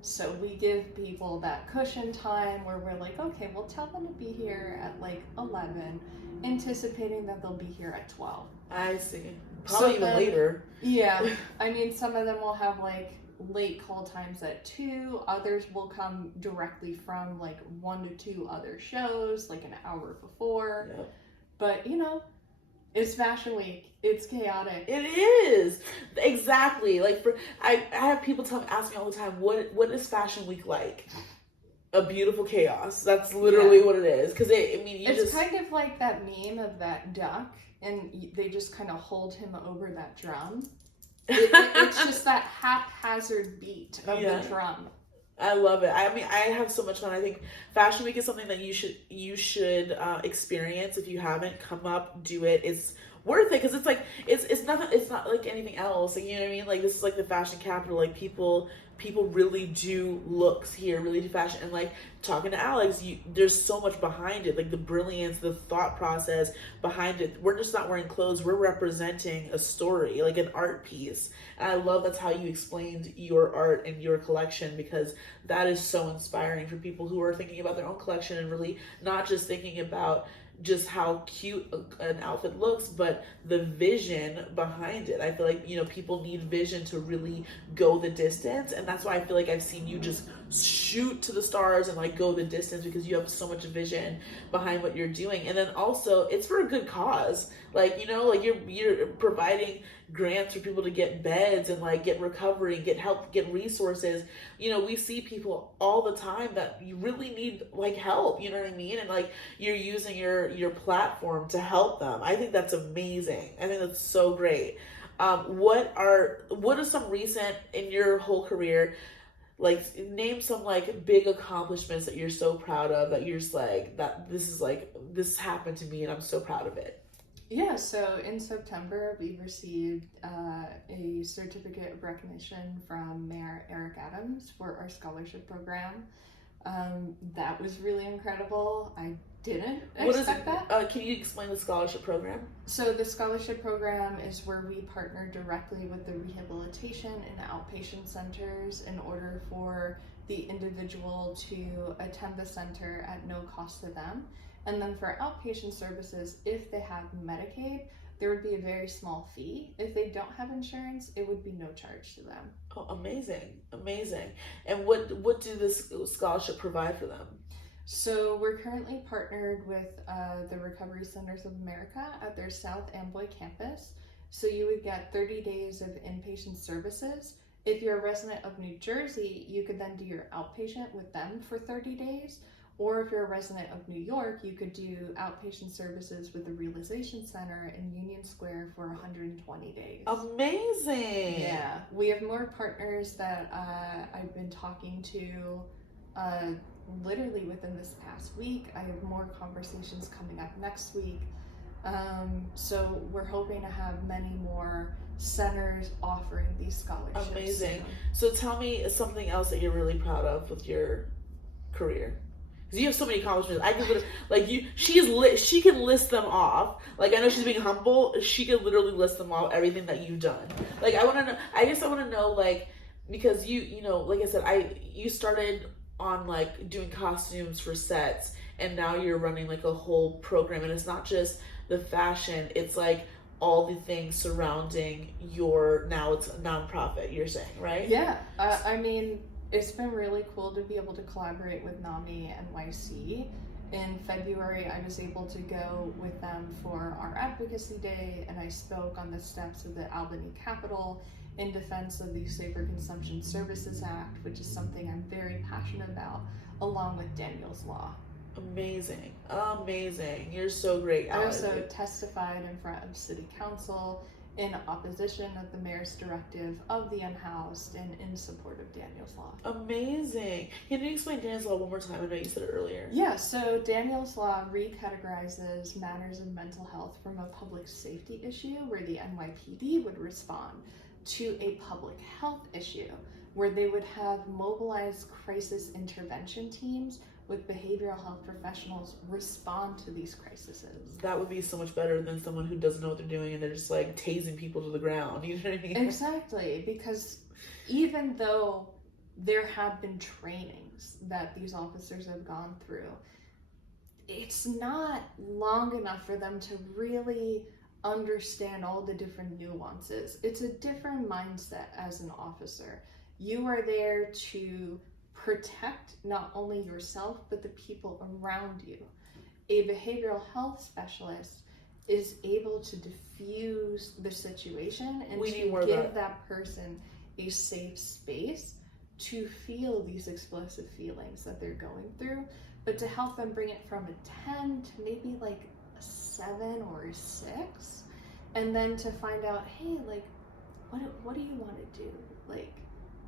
So we give people that cushion time where we're like, okay, we'll tell them to be here at like 11, anticipating that they'll be here at 12. I see. Probably even later. Yeah. I mean, some of them will have like late call times at 2. Others will come directly from like 1 to 2 other shows, like an hour before. Yep. But, you know, it's Fashion Week. It's chaotic. It is. Exactly. Like I have people ask me all the time, what is Fashion Week like? A beautiful chaos. That's literally what it is. Because it's kind of like that meme of that duck, and they just kind of hold him over that drum. It's just that haphazard beat of the drum. I love it. I mean, I have so much fun. I think Fashion Week is something that you should experience. If you haven't, come up, do it. It's worth it because it's like it's nothing. It's not like anything else. Like, you know what I mean? Like, this is like the fashion capital. Like, people really do looks here, really do fashion. And like, talking to Alex, there's so much behind it, like the brilliance, the thought process behind it. We're just not wearing clothes, we're representing a story, like an art piece. And I love that's how you explained your art and your collection, because that is so inspiring for people who are thinking about their own collection and really not just thinking about just how cute an outfit looks, but the vision behind it. I feel like, people need vision to really go the distance, and that's why I feel like I've seen you just shoot to the stars and like go the distance, because you have so much vision behind what you're doing. And then also, it's for a good cause. Like, like you're providing grants for people to get beds and like get recovery, get help, get resources. We see people all the time that you really need like help, you know what I mean? And like, you're using your platform to help them. I think that's amazing. I think that's so great. What are some recent, in your whole career, like, name some like big accomplishments that you're so proud of, that you're just like, that this happened to me and I'm so proud of it? Yeah, so in September, we received a certificate of recognition from Mayor Eric Adams for our scholarship program. That was really incredible. I didn't expect that. Can you explain the scholarship program? So the scholarship program is where we partner directly with the rehabilitation and outpatient centers in order for the individual to attend the center at no cost to them. And then for outpatient services, if they have Medicaid, there would be a very small fee. If they don't have insurance, it would be no charge to them. Oh, amazing. Amazing. And what do this scholarship provide for them? So we're currently partnered with the Recovery Centers of America at their South Amboy campus. So you would get 30 days of inpatient services. If you're a resident of New Jersey, you could then do your outpatient with them for 30 days. Or if you're a resident of New York, you could do outpatient services with the Realization Center in Union Square for 120 days. Amazing! Yeah. We have more partners that I've been talking to literally within this past week. I have more conversations coming up next week. So we're hoping to have many more centers offering these scholarships. Amazing. So tell me something else that you're really proud of with your career. Because you have so many accomplishments. I could she can list them off. Like, I know she's being humble. She could literally list them off, everything that you've done. Like, I want to know, like, because you like I said, you started on like doing costumes for sets, and now you're running like a whole program, and it's not just the fashion, it's like all the things surrounding now it's a nonprofit, you're saying, right? Yeah. I mean, it's been really cool to be able to collaborate with NAMI and NYC. In February, I was able to go with them for our Advocacy Day, and I spoke on the steps of the Albany Capitol in defense of the Safer Consumption Services Act, which is something I'm very passionate about, along with Daniel's Law. Amazing. Amazing. You're so great, I Alex. also testified in front of City Council in opposition of the mayor's directive of the unhoused and in support of Daniel's Law. Amazing. Can you explain Daniel's Law one more time? I know you said it earlier. Yeah, so Daniel's Law recategorizes matters of mental health from a public safety issue where the NYPD would respond to a public health issue where they would have mobilized crisis intervention teams with behavioral health professionals respond to these crises. That would be so much better than someone who doesn't know what they're doing and they're just like tasing people to the ground. You know what I mean? Exactly, because even though there have been trainings that these officers have gone through, it's not long enough for them to really understand all the different nuances. It's a different mindset as an officer. You are there to protect not only yourself, but the people around you. A behavioral health specialist is able to diffuse the situation and to give that person a safe space to feel these explosive feelings that they're going through, but to help them bring it from a 10 to maybe like a 7 or a 6, and then to find out, hey, like, what do you want to do? Like,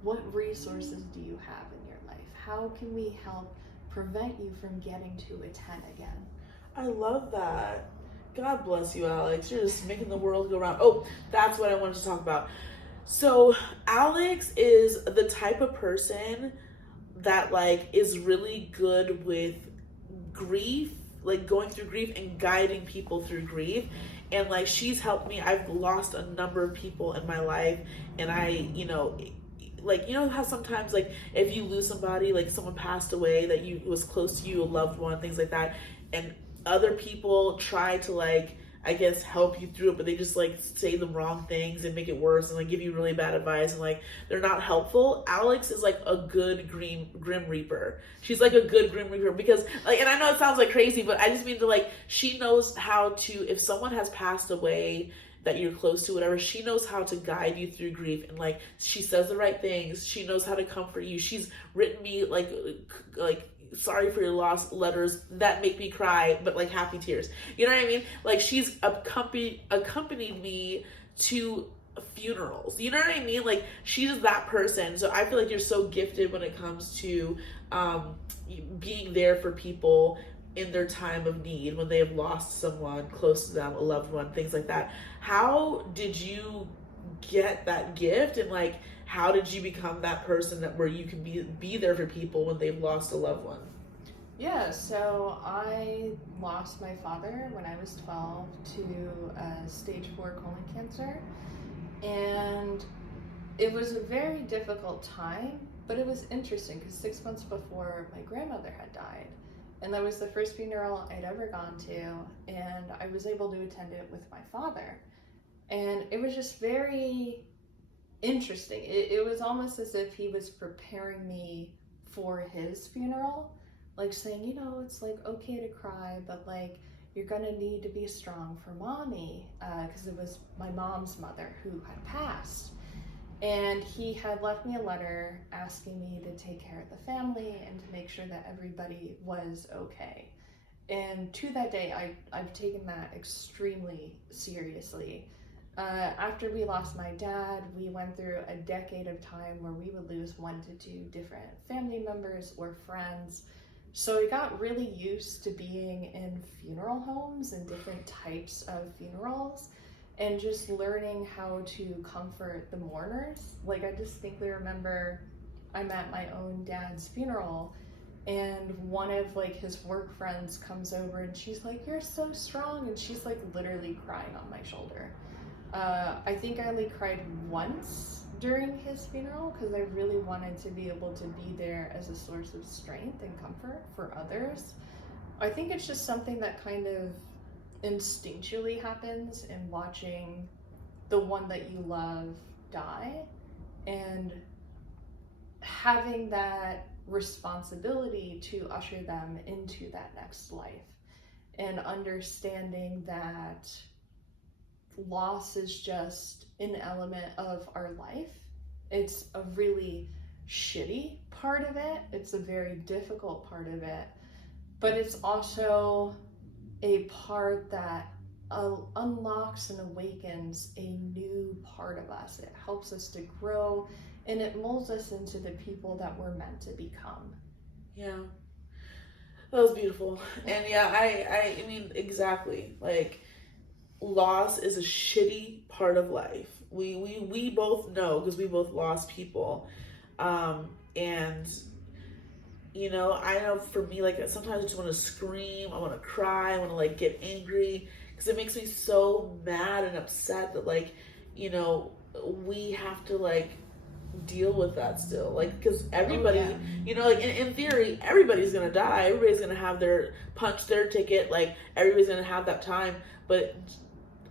what resources do you have in your life? How can we help prevent you from getting to a 10 again? I love that. God bless you, Alex. You're just making the world go round. Oh, that's what I wanted to talk about. So Alex is the type of person that like is really good with grief, like going through grief and guiding people through grief. And like she's helped me. I've lost a number of people in my life, and like, you know how sometimes like if you lose somebody, like someone passed away that you was close to you, a loved one, things like that, and other people try to like, I guess, help you through it, but they just like say the wrong things and make it worse and like give you really bad advice and like they're not helpful. Alex is like a good grim reaper. She's like a good grim reaper because like, and I know it sounds like crazy, but I just mean to like, she knows how to, if someone has passed away that you're close to, whatever, she knows how to guide you through grief, and like she says the right things. She knows how to comfort you. She's written me like sorry for your loss letters that make me cry, but like happy tears. You know what I mean? Like she's accompanied me to funerals. You know what I mean? Like she's that person. So I feel like you're so gifted when it comes to being there for people in their time of need, when they have lost someone close to them, a loved one, things like that. How did you get that gift, and like how did you become that person that where you can be there for people when they've lost a loved one? Yeah, so I lost my father when I was 12 to stage 4 colon cancer, and it was a very difficult time, but it was interesting because 6 months before my grandmother had died, and that was the first funeral I'd ever gone to, and I was able to attend it with my father. And it was just very interesting. It was almost as if he was preparing me for his funeral, like saying, you know, it's like okay to cry, but like you're gonna need to be strong for mommy, because it was my mom's mother who had passed. And he had left me a letter asking me to take care of the family and to make sure that everybody was okay. And to that day, I've taken that extremely seriously. After we lost my dad, we went through a decade of time where we would lose 1 to 2 different family members or friends. So I got really used to being in funeral homes and different types of funerals, and just learning how to comfort the mourners. Like I distinctly remember I'm at my own dad's funeral, and one of like his work friends comes over and she's like, "You're so strong," and she's like literally crying on my shoulder. I think I only cried once during his funeral because I really wanted to be able to be there as a source of strength and comfort for others. I think it's just something that kind of instinctually happens in watching the one that you love die, and having that responsibility to usher them into that next life, and understanding that loss is just an element of our life. It's a really shitty part of it. It's a very difficult part of it, but it's also a part that unlocks and awakens a new part of us. It helps us to grow, and it molds us into the people that we're meant to become. Yeah. That was beautiful. And yeah, I mean, exactly. Like, loss is a shitty part of life. We both know, because we both lost people. And, you know, I know for me, like, sometimes I just want to scream, I want to cry, I want to, like, get angry, because it makes me so mad and upset that, like, you know, we have to, like, deal with that still, like, because everybody, you know, like, in theory, everybody's gonna die, everybody's gonna have their punch their ticket, like, everybody's gonna have that time, but,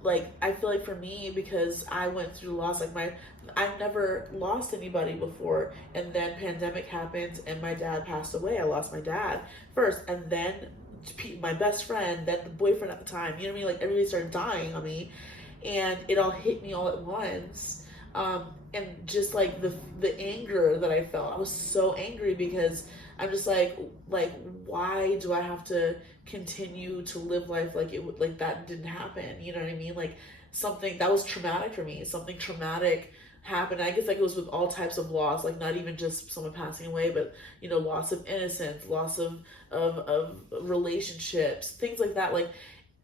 like, I feel like for me, because I went through loss, like, I've never lost anybody before, and then pandemic happened, and my dad passed away. I lost my dad first, and then my best friend, then the boyfriend at the time, you know what I mean, like, everybody started dying on me, and it all hit me all at once. And just like the anger that I felt, I was so angry, because I'm just like, why do I have to continue to live life like that didn't happen? You know what I mean? Like, something that was traumatic for me, something traumatic happened. I guess, like, it was with all types of loss, like, not even just someone passing away, but, you know, loss of innocence, loss of relationships, things like that. Like,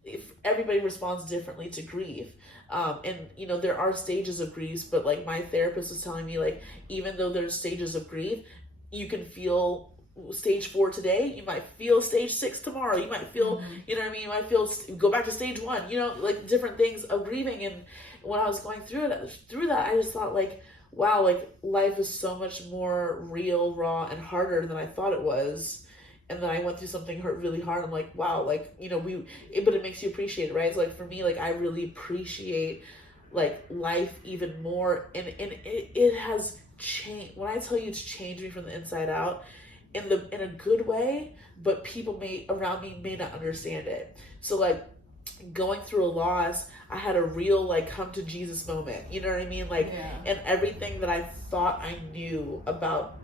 if everybody responds differently to grief. And, you know, there are stages of grief, but, like, my therapist was telling me, like, even though there's stages of grief, you can feel stage 4 today, you might feel stage 6 tomorrow, you might feel, you know what I mean, you might feel, go back to stage 1, you know, like, different things of grieving. And when I was going through that, I just thought, like, wow, like, life is so much more real, raw, and harder than I thought it was. And then I went through something really hard. I'm like, wow, like, you know, but it makes you appreciate it, right? It's like, for me, like, I really appreciate, like, life even more. And it has changed. When I tell you it's changed me from the inside out, in a good way, but people around me may not understand it. So, like, going through a loss, I had a real, like, come to Jesus moment. You know what I mean? Like, and everything that I thought I knew about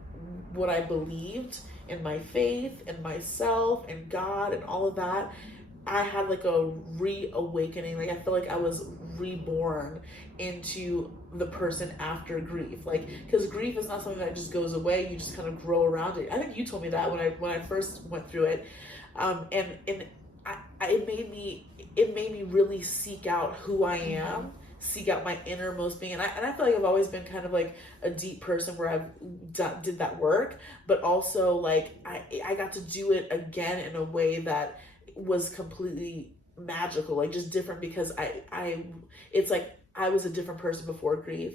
what I believed in my faith and myself and God and all of that, I had, like, a reawakening. Like, I feel like I was reborn into the person after grief. Like, because grief is not something that just goes away. You just kind of grow around it. I think you told me that when I first went through it, and it made me really seek out who I am, seek out my innermost being. And I feel like I've always been kind of, like, a deep person where I've did that work, but also, like, I got to do it again in a way that was completely magical, like, just different, because it's like I was a different person before grief,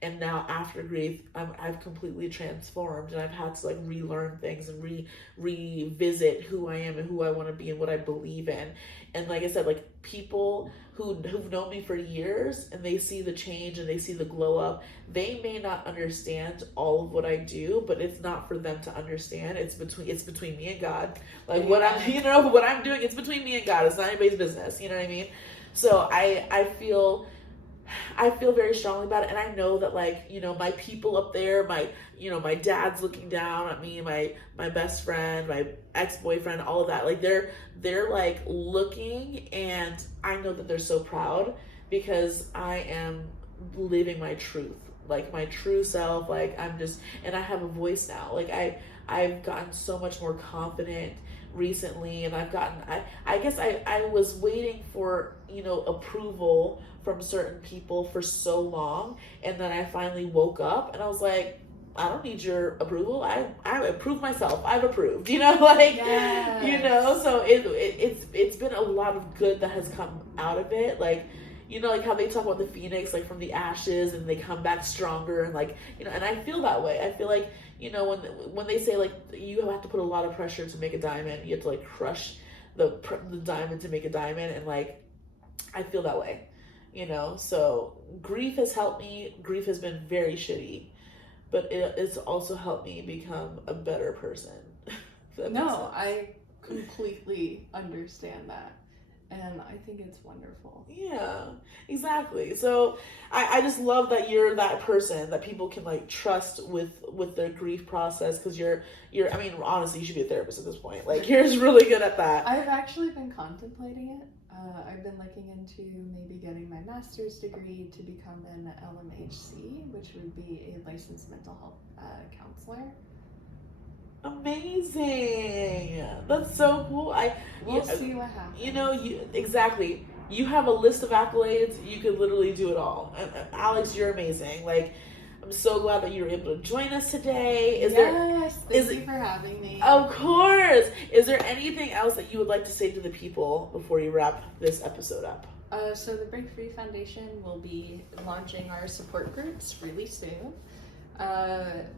and now after grief, I've completely transformed, and I've had to, like, relearn things and revisit who I am and who I want to be and what I believe in. And like I said, like, people who've known me for years, and they see the change and they see the glow up, they may not understand all of what I do, but it's not for them to understand. It's between me and God. Like, what I'm doing, it's between me and God. It's not anybody's business. You know what I mean? So I feel very strongly about it, and I know that, like, you know, my people up there, my dad's looking down at me, my best friend, my ex-boyfriend, all of that, like, they're like looking, and I know that they're so proud, because I am living my truth, like, my true self. Like, and I have a voice now. Like, I've gotten so much more confident recently, and I guess I was waiting for, you know, approval from certain people for so long, and then I finally woke up and I was like, I don't need your approval. I approve myself. I've approved, you know, like, you know, so it's been a lot of good that has come out of it. Like, you know, like how they talk about the phoenix, like, from the ashes, and they come back stronger, and, like, you know, and I feel that way. I feel like, you know, when they say, like, you have to put a lot of pressure to make a diamond, you have to, like, crush the diamond to make a diamond, and, like, I feel that way, you know. So grief has helped me. Grief has been very shitty, but it's also helped me become a better person. No, I completely understand that. And I think it's wonderful. Yeah, exactly. So I just love that you're that person that people can, like, trust with their grief process, because you're I mean, honestly, you should be a therapist at this point. Like, you're just really good at that. I've actually been contemplating it. I've been looking into maybe getting my master's degree to become an LMHC, which would be a licensed mental health counselor. Amazing. That's so cool. We'll see what happens. You know, exactly. You have a list of accolades. You could literally do it all. Alex, you're amazing. Like, I'm so glad that you were able to join us today. Thank you for having me. Of course. Is there anything else that you would like to say to the people before you wrap this episode up? So the Break Free Foundation will be launching our support groups really soon.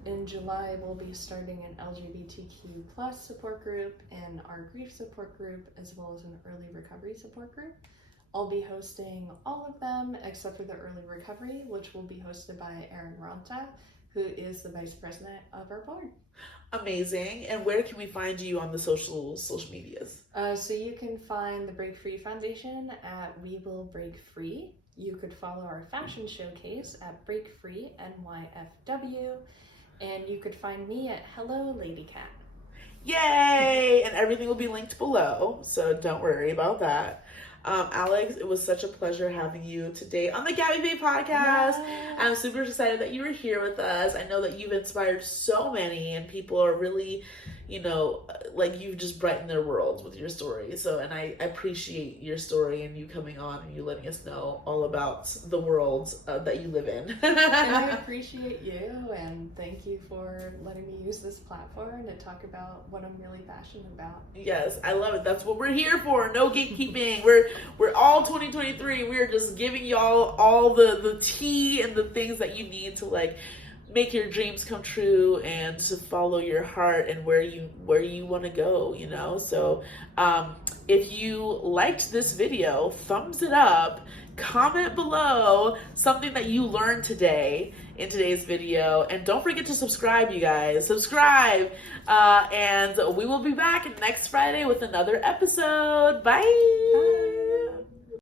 In July, we'll be starting an LGBTQ+ support group and our grief support group, as well as an early recovery support group. I'll be hosting all of them except for the early recovery, which will be hosted by Erin Ronta, who is the vice president of our board. Amazing. And where can we find you on the social medias? So you can find the Break Free Foundation at We Will Break Free. You could follow our fashion showcase at Break Free NYFW, and you could find me at Hello Lady Cat. Yay! And everything will be linked below, so don't worry about that. Alex, it was such a pleasure having you today on the Gabby Fe podcast. Yeah. I'm super excited that you were here with us. I know that you've inspired so many, and people are really, you know, like you've just brightened their worlds with your story. So, and I appreciate your story and you coming on and you letting us know all about the world that you live in. And I appreciate you, and thank you for letting me use this platform to talk about what I'm really passionate about. Yes, I love it. That's what we're here for. No gatekeeping. We're all 2023. We're just giving y'all all the tea and the things that you need to like make your dreams come true and to follow your heart and where you want to go, you know. So if you liked this video, thumbs it up, comment below something that you learned today in today's video, and don't forget to subscribe, you guys. Subscribe, and we will be back next Friday with another episode. Bye.